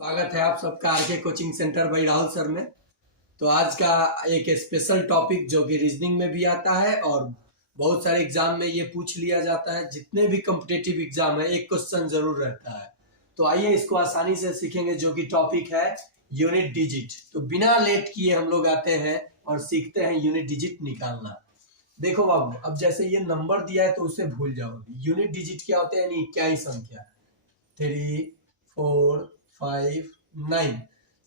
स्वागत है आप सबका RK coaching centre by Rahul sir में। तो आज का एक स्पेशल टॉपिक जो कि रीजनिंग में भी आता है और बहुत सारे एग्जाम में ये पूछ लिया जाता है। जितने भी कॉम्पिटिटिव एग्जाम है एक क्वेश्चन जरूर रहता है। तो आइए इसको आसानी से सीखेंगे, जो कि टॉपिक है यूनिट डिजिट। तो बिना लेट किए हम लोग आते हैं और सीखते हैं यूनिट डिजिट निकालना। देखो बाबू, अब जैसे ये नंबर दिया है तो उसे भूल जाओ। यूनिट डिजिट क्या होते हैं, यानी इक्याई संख्या 3, 4, 5, 9।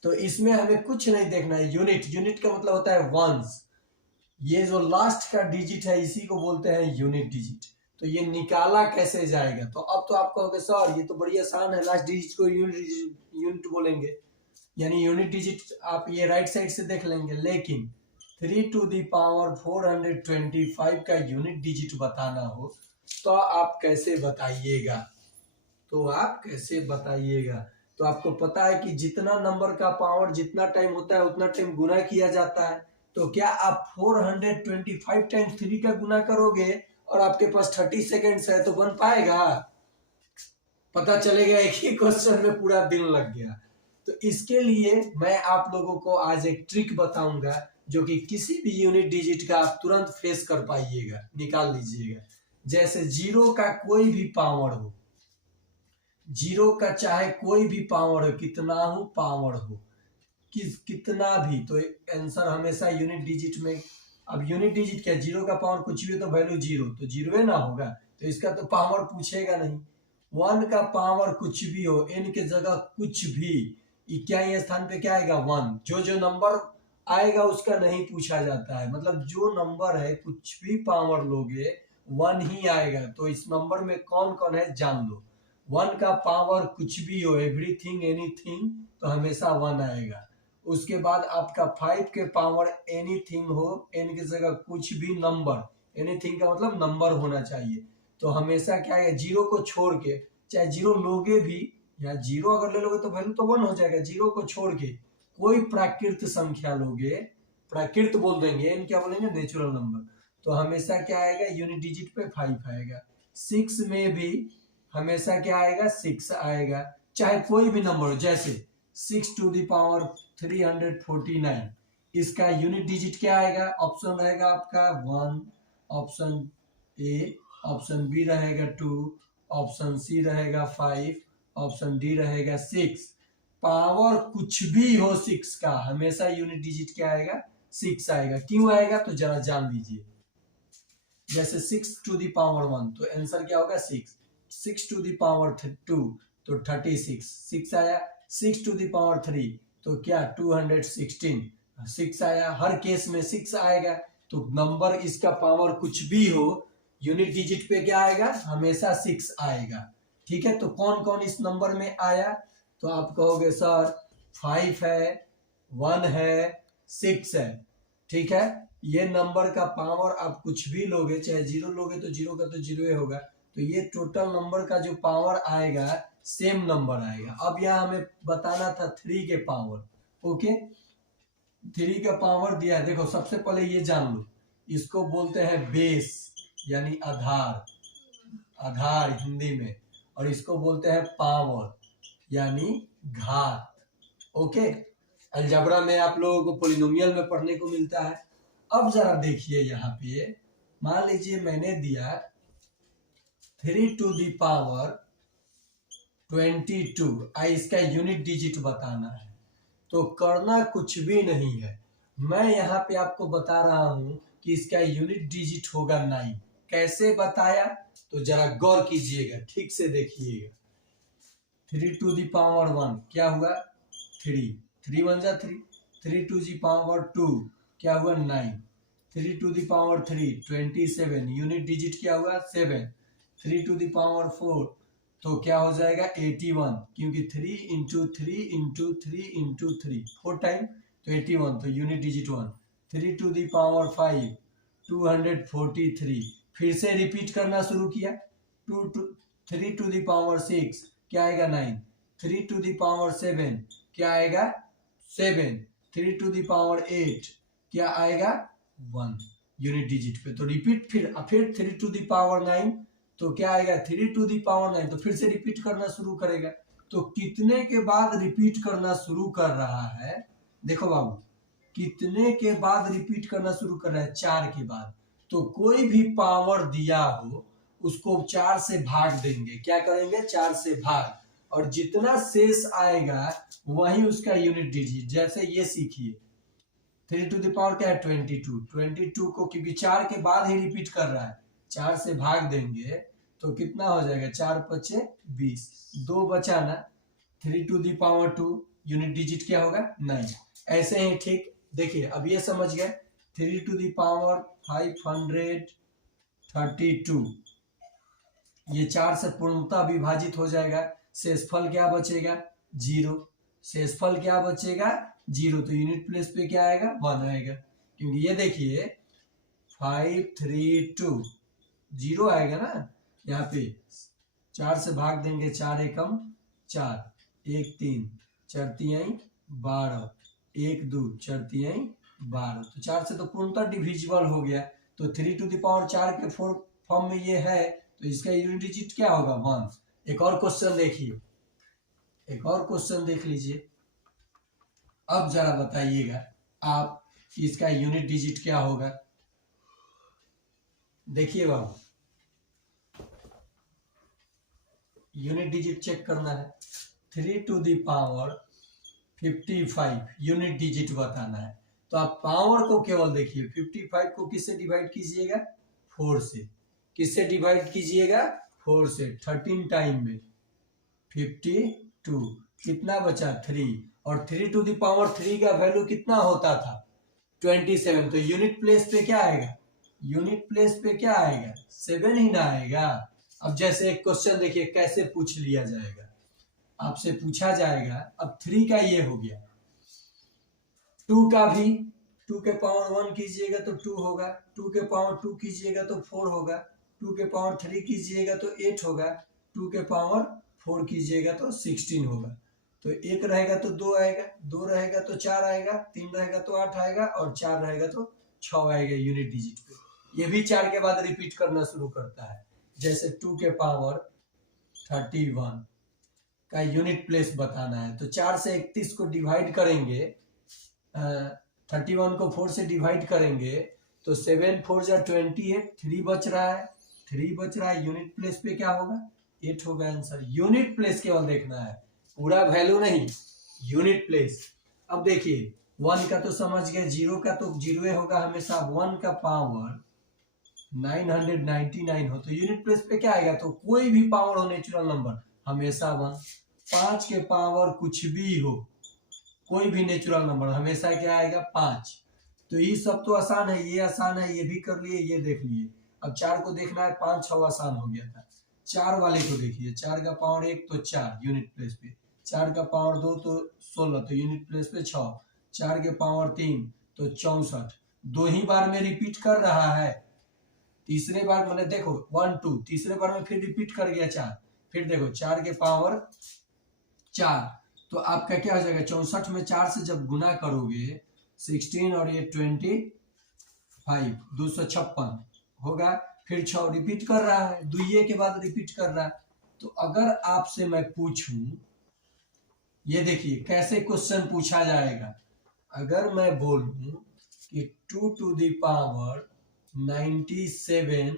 तो इसमें हमें कुछ नहीं देखना है। यूनिट का मतलब होता है वंस। ये जो लास्ट का डिजिट है इसी को बोलते हैं यूनिट डिजिट। तो ये निकाला कैसे जाएगा? तो अब तो आप कहोगे सर ये तो बड़ी आसान है, लास्ट डिजिट को यूनिट बोलेंगे, यानी यूनिट डिजिट आप ये राइट साइड से देख लेंगे। लेकिन 3 टू द पावर 425 का यूनिट डिजिट बताना हो तो आप कैसे बताइएगा? तो आपको पता है कि जितना नंबर का पावर जितना टाइम होता है उतना टाइम गुना किया जाता है। तो क्या आप 425 टाइम्स 3 का गुना करोगे और आपके पास 30 सेकेंड्स है तो बन पाएगा? पता चलेगा एक ही क्वेश्चन में पूरा दिन लग गया। तो इसके लिए मैं आप लोगों को आज एक ट्रिक बताऊंगा जो कि किसी भी यूनिट डिजिट का आप तुरंत फेस कर पाइएगा, निकाल लीजिएगा। जैसे जीरो का कोई भी पावर हो, जीरो का चाहे कोई भी पावर हो, कितना हो पावर हो, कितना भी, तो आंसर हमेशा यूनिट डिजिट में। अब यूनिट डिजिट क्या, जीरो का पावर कुछ भी हो तो वैल्यू जीरो, तो जीरो है ना होगा, तो इसका तो पावर पूछेगा नहीं। वन का पावर कुछ भी हो, एन के जगह कुछ भी, इक्याई स्थान पे क्या आएगा? वन। जो नंबर आएगा उसका नहीं पूछा जाता है, मतलब जो नंबर है कुछ भी पावर लोगे वन ही आएगा। तो इस नंबर में कौन कौन है जान लो। वन का पावर कुछ भी हो, एवरीथिंग एनीथिंग, तो हमेशा वन आएगा। उसके बाद आपका 5 के पावर एनीथिंग हो, एन की जगह कुछ भी नंबर, एनीथिंग का मतलब नंबर होना चाहिए, तो हमेशा क्या है जीरो को छोड़ के, चाहे जीरो लोगे भी या जीरो अगर ले लोगे तो वैल्यू तो वन हो जाएगा। जीरो को छोड़ के कोई प्राकृत संख्या लोगे, प्राकृत बोल देंगे, एन क्या बोलेंगे? नेचुरल नंबर, तो हमेशा क्या आएगा? यूनिट डिजिट पे 5 आएगा। 6 में भी हमेशा क्या आएगा? 6 आएगा, चाहे कोई भी नंबर हो। जैसे 6 टू द पावर 349, इसका यूनिट डिजिट क्या आएगा? ऑप्शन रहेगा आपका 1, ऑप्शन ए, ऑप्शन बी रहेगा 2, ऑप्शन सी रहेगा 5, ऑप्शन डी रहेगा 6। पावर कुछ भी हो 6 का, हमेशा यूनिट डिजिट क्या आएगा? 6 आएगा। क्यों आएगा तो जरा जान लीजिए। जैसे 6 टू द पावर 1, तो आंसर क्या होगा? 6। 6 टू द पावर 2 तो 36, 6 आया। 6 टू द पावर 3 तो क्या? 216, 6 आया। हर केस में 6 आएगा। तो नंबर इसका पावर कुछ भी हो, यूनिट डिजिट पे क्या आएगा? हमेशा 6 आएगा। ठीक है, तो कौन कौन इस नंबर में आया? तो आप कहोगे सर 5 है, 1 है, 6 है। ठीक है, ये नंबर का पावर आप कुछ भी लोगे, चाहे जीरो लोगे तो जीरो का तो जीरो ही होगा, तो ये टोटल नंबर का जो पावर आएगा सेम नंबर आएगा। अब यहाँ हमें बताना था 3 के पावर। ओके, 3 का पावर दिया है। देखो सबसे पहले ये जान लो, इसको बोलते हैं बेस यानी आधार, आधार हिंदी में, और इसको बोलते हैं पावर यानी घात। ओके, अलजबरा में आप लोगों को पोलिनोमियल में पढ़ने को मिलता है। अब जरा देखिए यहाँ पे, मान लीजिए मैंने दिया 3 टू द पावर 22, इसका यूनिट डिजिट बताना है। तो करना कुछ भी नहीं है, मैं यहाँ पे आपको बता रहा हूं कि इसका यूनिट डिजिट होगा 9। कैसे बताया तो जरा गौर कीजिएगा, ठीक से देखिएगा। 3 टू द पावर 1 क्या हुआ? 3, 3 1 जा 3, 3 टू द पावर 2 क्या हुआ? 9, 3 to the power 3 27, unit digit क्या हुआ? 7, 3 टू द पावर 4 तो क्या हो जाएगा? 81, क्योंकि 3 इंटू 3 इंटू 3 इंटू 3 4 टाइम तो 81, तो unit digit 1। 3 to the power 5 243, फिर से रिपीट करना शुरू किया। 3 टू द पावर 6 क्या आएगा? 9, 3 टू द पावर 7 क्या आएगा? 7, 3 टू द पावर 8 क्या आएगा? 1 यूनिट डिजिट पे। तो रिपीट, फिर 3 टू द पावर 9 तो क्या आएगा? 3 टू द पावर 9, तो फिर से रिपीट करना शुरू करेगा। तो कितने के बाद रिपीट करना शुरू कर रहा है, देखो बाबू, कितने के बाद रिपीट करना शुरू कर रहा है, 4 के बाद। तो कोई भी पावर दिया हो उसको 4 से भाग देंगे, क्या करेंगे, 4 से भाग, और जितना शेष आएगा वही उसका यूनिट डिजिट। जैसे ये सीखिए 3 टू द पावर क्या है, 22 को क्योंकि 4 के बाद ही रिपीट कर रहा है, 4 से भाग देंगे तो कितना हो जाएगा, 4 पचे 20, 2 बचा ना, 3 to the power 2 unit digit क्या होगा, 9। ऐसे ही ठीक देखिए, अब ये समझ गए, 3 टू द पावर 532, ये 4 से पूर्णतः विभाजित हो जाएगा, शेषफल क्या बचेगा, 0, शेषफल क्या बचेगा, 0, तो यूनिट प्लेस पे क्या आएगा, 1 आएगा, क्योंकि ये देखिए 532 0 आएगा ना, यहाँ पे 4 से भाग देंगे, 4 एकम 4, 1 3 4 तिहाई 12, 1 2 4 तिहाई 12, तो 4 से तो पूर्णतः डिविजिबल हो गया। तो 3 टू द पावर 4 के फॉर्म में ये है, तो इसका यूनिट डिजिट क्या होगा, 1। एक और क्वेश्चन देखिए, एक और क्वेश्चन देख लीजिए, अब जरा बताइएगा आप इसका यूनिट डिजिट क्या होगा। देखिए बाबू, यूनिट डिजिट चेक करना है, 3 to the power 55 unit digit बताना है। तो आप पावर को केवल देखिए, 55 को किससे डिवाइड कीजिएगा, 4 से, किससे डिवाइड कीजिएगा, 4 से, 13 टाइम में 52, कितना बचा, 3, और 3 टू द पावर 3 का वैल्यू कितना होता था, 27, तो यूनिट प्लेस पे क्या आएगा, यूनिट प्लेस पे क्या आएगा, 7 ही ना आएगा। अब जैसे एक क्वेश्चन देखिए कैसे पूछ लिया जाएगा, आपसे पूछा जाएगा, अब 3 का ये हो गया, 2 का भी 2 के पावर 1 कीजिएगा तो 2 होगा, 2 के पावर 2 कीजिएगा तो 4 होगा, 2 के पावर 3 कीजिएगा तो 8 होगा, 2 के पावर 4 कीजिएगा तो 16 होगा। तो 1 रहेगा तो 2 आएगा, 2 रहेगा तो 4 आएगा, 3 रहेगा तो 8 आएगा, और 4 रहेगा तो 6 आएगा यूनिट डिजिट पे। ये भी 4 के बाद रिपीट करना शुरू करता है। जैसे 2 के पावर 31 का यूनिट प्लेस बताना है, तो 4 से 31 को डिवाइड करेंगे, 31 को 4 से डिवाइड करेंगे तो 7 4 जा 28, 3 बच रहा है, 3 बच रहा है, यूनिट प्लेस पे क्या होगा, 8 होगा आंसर। यूनिट प्लेस केवल देखना है, पूरा वैल्यू नहीं, यूनिट प्लेस। अब देखिए 1 का तो समझ गए, 0 का तो 0 होगा हमेशा, 1 का पावर 999 हो तो यूनिट प्लेस पे क्या आएगा, तो कोई भी पावर हो नेचुरल नंबर हमेशा 1, 5 के पावर कुछ भी हो, कोई भी नेचुरल नंबर हमेशा क्या आएगा, 5। तो ये सब तो आसान है, ये आसान है, ये भी कर लिए, ये देख लिए। अब 4 को देखना है, 5 6 आसान हो गया था। 4 वाले को देखिए, 4 का पावर 1 तो 4 यूनिट प्लेस पे, 4 का पावर 2 तो 16 तो यूनिट प्लेस पे 6, 4 के पावर 3 तो 64, 2 ही बार में रिपीट कर रहा है, तीसरे बार मैंने देखो 1 2, तीसरे बार में फिर रिपीट कर गया 4, फिर देखो 4 के पावर 4, तो आपका क्या हो जाएगा, 64 में 4 से जब गुना करोगे 16 और ये 25, 256 होगा, फिर 6 रिपीट कर रहा है, दुइये के बाद रिपीट कर रहा है। तो अगर आपसे मैं पूछूं, ये देखिए कैसे क्वेश्चन पूछा जाएगा, अगर मैं बोलूं कि 2 टू द पावर 97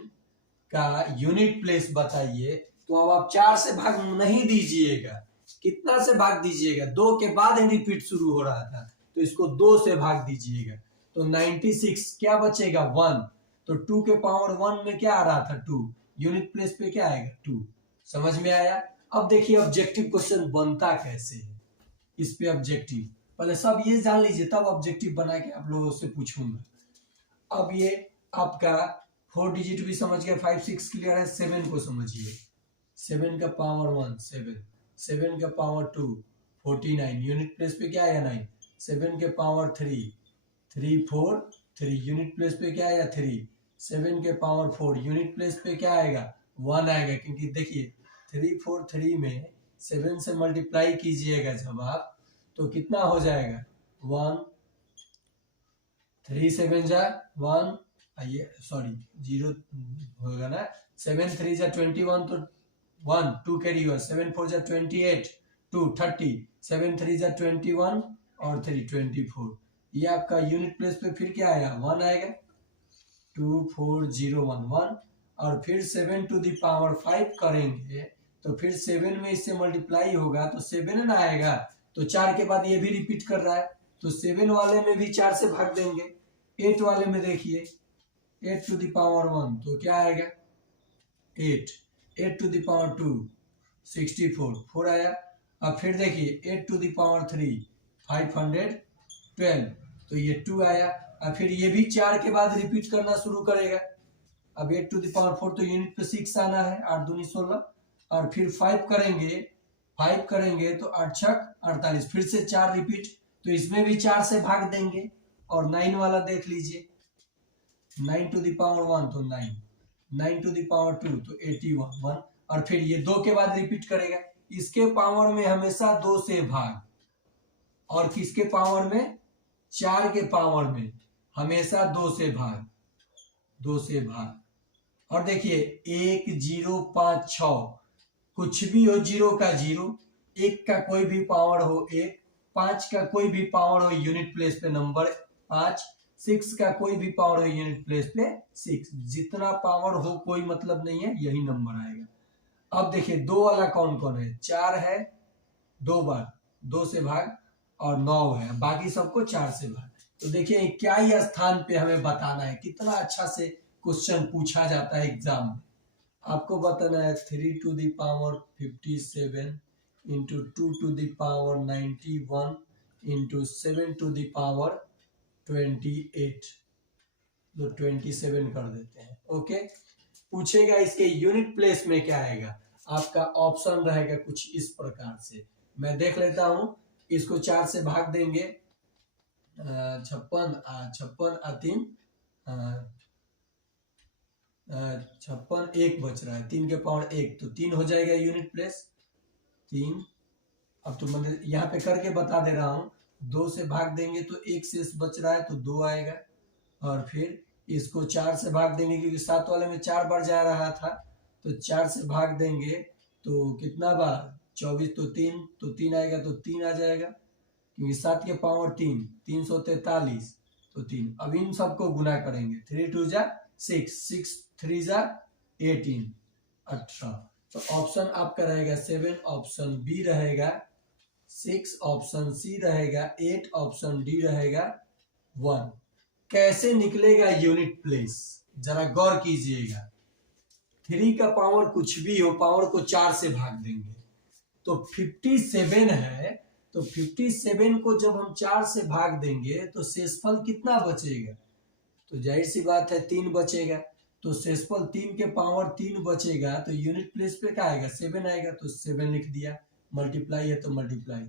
का यूनिट प्लेस बताइए, तो अब आप 4 से भाग नहीं दीजिएगा, कितना से भाग दीजिएगा, 2 के बाद ही रिपीट शुरू हो रहा था, तो इसको 2 से भाग दीजिएगा, तो 96 क्या बचेगा, 1, तो 2 के पावर 1 में क्या आ रहा था, 2, यूनिट प्लेस पे क्या आएगा, 2। समझ में आया। अब देखिए ऑब्जेक्टिव क्वेश्चन बनता कैसे है, इस पे ऑब्जेक्टिव पहले सब ये जान लीजिए, तब ऑब्जेक्टिव बना के आप लोगों से पूछूंगा। अब ये आपका 4 डिजिट भी समझ गया, 5 6 क्लियर है, 7 को समझिए, 7 का पावर 1 7, 7 का पावर 2 49, यूनिट प्लेस पे क्या आया 9, 7 के पावर 3 3 4 3, यूनिट प्लेस पे क्या आया 3, 7 के पावर 4 यूनिट प्लेस पे क्या आएगा 1 आएगा, क्योंकि देखिए 3 4 3 में 7 से मल्टीप्लाई कीजिएगा जब आप, तो कितना हो जाएगा 1, 3 7 जा 1, ये सॉरी 0 होगा ना, 7 3 जा 21 तो 1 2 कैरी हुआ, 7 4 जा 28, 30, 7 3 जा 21 और 3 24। ये आपका यूनिट प्लेस पे फिर क्या आएगा 1 आएगा, 24011। और फिर 7 टू द पावर 5 करेंगे तो फिर 7 में इससे मल्टीप्लाई होगा तो 7 ना आएगा, तो 4 के बाद ये भी रिपीट कर रहा है तो 7 वाले में भी 4 से भाग देंगे। 8 वाले में देखिए 8 टू द पावर 1 तो क्या आएगा 8, 8 टू द पावर 2 64, 4 आया। अब फिर देखिए 8 टू द पावर 3 512 तो ये 2 आया। अब फिर ये भी 4 के बाद रिपीट करना शुरू करेगा। अब 8 टू द पावर 4 तो यूनिट पे 6 आना है, 8 दूनी 16 और फिर 5 करेंगे तो 8 छक 48, फिर से 4 रिपीट तो इसमें भी 4 से भाग देंगे। और 9 वाला देख लीजिए 9 टू द पावर 1 तो 9, 9 टू द पावर 2 तो 81 और फिर ये 2 के बाद रिपीट करेगा। इसके पावर में हमेशा 2 से भाग और किसके पावर में 4 के पावर में हमेशा 2 से भाग, 2 से भाग। और देखिए 1 0 5 6 कुछ भी हो, 0 का 0, 1 का कोई भी पावर हो 1, 5 का कोई भी पावर हो यूनिट प्लेस पे नंबर 5, 6 का कोई भी पावर हो यूनिट प्लेस पे 6, जितना पावर हो कोई मतलब नहीं है, यही नंबर आएगा। अब देखिए 2 वाला कौन कौन है, 4 है 2 बार 2 से भाग और 9 है, बाकी सबको 4 से भाग। तो देखिए क्या ही स्थान पे हमें बताना है, कितना अच्छा से क्वेश्चन पूछा जाता है एग्जाम में। आपको बताना है 3 to the power 57 into 2 to the power 91 into 7 to the power 28, तो 27 कर देते हैं। ओके, पूछेगा इसके यूनिट प्लेस में क्या आएगा, आपका ऑप्शन रहेगा कुछ इस प्रकार से। मैं देख लेता हूं, इसको 4 से भाग देंगे 56 3 56, 1 बच रहा है, 3 के पावर 1 तो 3 हो जाएगा यूनिट प्लेस 3। अब तो मैं यहाँ पे करके बता दे रहा हूँ, 2 से भाग देंगे तो 1 शेष बच रहा है तो 2 आएगा। और फिर इसको 4 से भाग देंगे क्योंकि 7 वाले में 4 बार जा रहा था तो 4 से भाग देंगे तो कितना बार 24 तो 3 आएगा तो 3 आ जाएगा क्योंकि 7 के पावर 3 343 तो 3। अब इन सबको गुना करेंगे 3 2 जा 6, 6 3 जा 18 18, तो ऑप्शन आपका रहेगा 7, ऑप्शन बी रहेगा 6, ऑप्शन सी रहेगा 8, ऑप्शन डी रहेगा 1। कैसे निकलेगा यूनिट प्लेस, जरा गौर कीजिएगा। 3 का पावर कुछ भी हो, पावर को 4 से भाग देंगे तो 57 है, तो 57 को जब हम 4 से भाग देंगे तो शेषफल कितना बचेगा, तो जाहिर सी बात है 3 बचेगा, तो शेषफल 3 के पावर 3 बचेगा तो यूनिट प्लेस पे क्या आएगा 7 आएगा, तो 7 लिख दिया। मल्टीप्लाई है तो मल्टीप्लाई,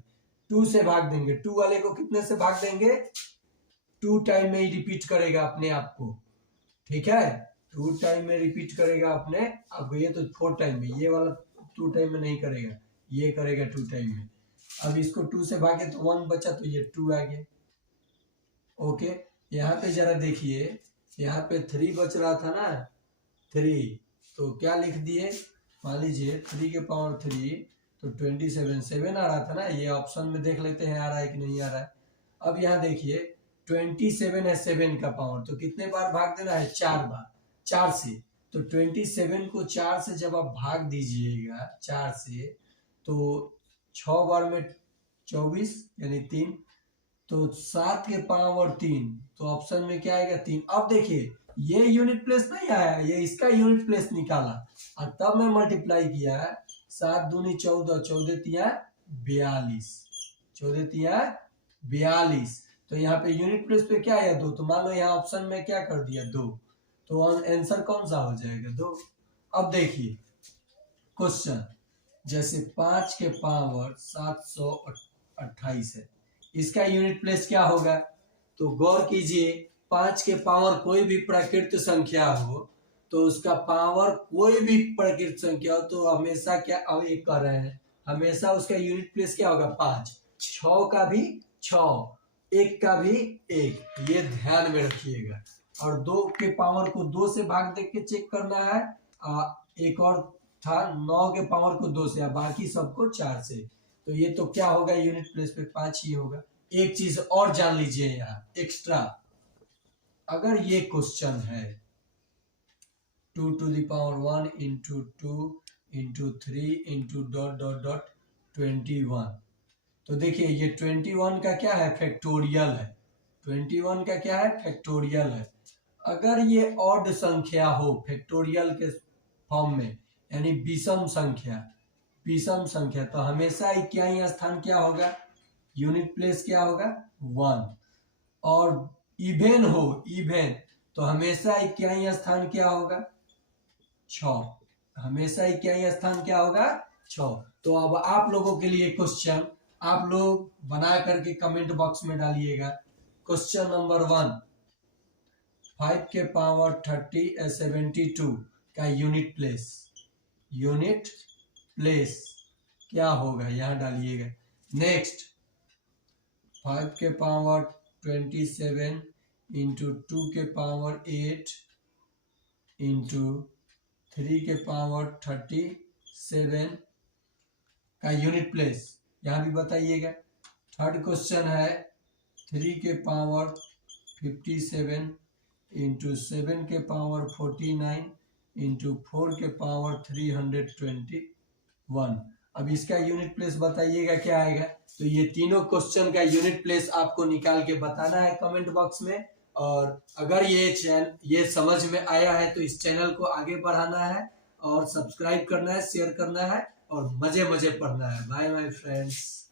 2 से भाग देंगे, 2 वाले को कितने से भाग देंगे 2 टाइम में ही रिपीट करेगा अपने आप को, ठीक है 2 टाइम में रिपीट करेगा अपने आप। ये तो 4 टाइम में, ये वाला 2 टाइम में नहीं करेगा, ये करेगा 2 टाइम में। अब इसको 2 से भागे तो 1 बचा तो ये 2 आ गया। ओके, यहाँ पे जरा देखिए, यहाँ पे 3 बच रहा था ना 3, तो क्या लिख दिए, मान लीजिए 3 के पावर 3 तो 27 7 आ रहा था ना, ये ऑप्शन में देख लेते हैं आ रहा है कि नहीं आ रहा है। अब यहाँ देखिए 27 है 7 का पावर, तो कितने बार भाग देना है 4 बार, 4 से, तो 27 को 4 से जब आप भाग दीजिएगा 4 से तो 6 बार में 24 यानी 3, तो 7 के पावर 3, तो ऑप्शन में क्या आएगा 3। अब देखिए ये यूनिट प्लेस नहीं आया, ये इसका यूनिट प्लेस निकाला और तब मैं मल्टीप्लाई किया 7 दूनी 14 14 तिया 42 14 तिया 42, तो यहाँ पे यूनिट प्लेस पे क्या आया 2, तो मान लो यहाँ ऑप्शन में क्या कर दिया 2, तो आंसर कौन सा हो जाएगा 2। अब देखिए क्वेश्चन, जैसे 5 के पावर 728 है, इसका यूनिट प्लेस क्या होगा, तो गौर कीजिए 5 के पावर कोई भी प्राकृत संख्या हो तो उसका पावर कोई भी प्राकृत संख्या हो तो हमेशा क्या, अब एक कर रहे हैं, हमेशा उसका यूनिट प्लेस क्या होगा 5, 6 का भी 6, 1 का भी 1, ये ध्यान में रखिएगा। और 2 के पावर को 2 से भाग दे के चेक करना है, एक और था 9 के पावर को 2 से, बाकी सबको 4 से, तो ये तो क्या होगा, यूनिट प्लेस पे 5 ही होगा। एक चीज और जान लीजिए यहाँ एक्स्ट्रा, अगर ये क्वेश्चन है 2 to the power 1 into 2 into 3 into dot dot dot 21, तो देखिए ये 21 का क्या है, फैक्टोरियल है। 21 का क्या है, फैक्टोरियल है। अगर ये ऑड संख्या हो फैक्टोरियल के फॉर्म में, यानी विषम संख्या, तो हमेशा इक्याई स्थान क्या होगा, यूनिट प्लेस क्या होगा 1। और इवेन हो, इवेन, तो हमेशा इक्याई स्थान क्या होगा 6, हमेशा इक्याई स्थान क्या होगा 6। तो अब आप लोगों के लिए क्वेश्चन आप लोग बना करके कमेंट बॉक्स में डालिएगा। क्वेश्चन नंबर 1, 5 के पावर 72 का यूनिट प्लेस क्या होगा, यहां डालिएगा। नेक्स्ट 5 के पावर 27 इंटू 2 के पावर 8 इंटू 3 के पावर 37 का यूनिट प्लेस यहां भी बताइएगा। थर्ड क्वेश्चन है 3 के पावर 57 इंटू 7 के पावर 49 इंटू 4 के पावर 321। अब इसका यूनिट प्लेस बताइएगा क्या आएगा। तो ये तीनों क्वेश्चन का यूनिट प्लेस आपको निकाल के बताना है कमेंट बॉक्स में। और अगर ये समझ में आया है तो इस चैनल को आगे बढ़ाना है और सब्सक्राइब करना है, शेयर करना है और मजे मजे पढ़ना है। Bye my friends.